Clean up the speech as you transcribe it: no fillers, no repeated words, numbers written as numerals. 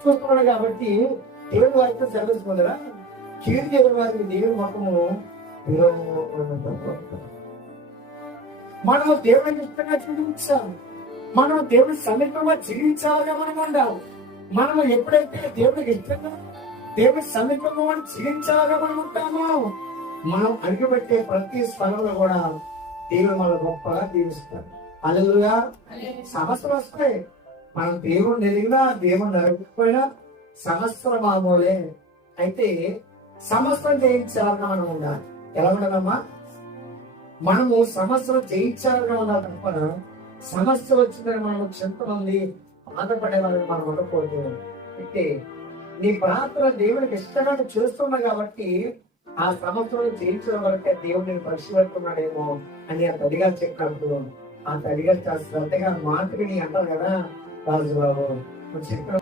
చూస్తున్నాడు కాబట్టి దేవుని వారితో సెలవుకుందరా కీడు చేయడం వారికి దేవుని ముఖము మనము దేవుడికి ఇష్టంగా చూపించాలి. మనం దేవుడి సమీపంగా జీవించాలిగా మనం ఉండాలి. మనము ఎప్పుడైతే దేవుడికి ఇష్టంగా దేవుడి సమీపంగా మనం జీవించాలిగా మనం ఉంటామో మనం అడుగుపెట్టే ప్రతి స్థలంలో కూడా దేవుడు మన గొప్పగా దీవిస్తాడు. హల్లెలూయా. సమస్యలు వస్తాయి, మనం దేవుడు ఎదిగినా దేవుడు నడకపోయినా సమస్యలు మామూలే. అయితే సమస్యలు జయించాలని మనం ఉండాలి. ఎలా ఉండాలమ్మా? మనము సమస్యలు జయించాలని ఉండాలి తప్ప సమస్య వచ్చిందని మనం చింతమంది బాధపడే వాళ్ళని మనం ఉండకూడదు. అయితే నీ ప్రార్థన దేవుడికి ఇష్టంగా చేస్తున్నా కాబట్టి ఆ సమస్యలను జయించడం వరకే దేవుడు నేను పరిశీలిస్తున్నాడేమో అని ఆ తల్లిగారు చెప్పినప్పుడు ఆ తల్లిగారు చాలా శ్రద్ధగా మాట విని అంటారు కదా, రాజుబాబు చెప్పిన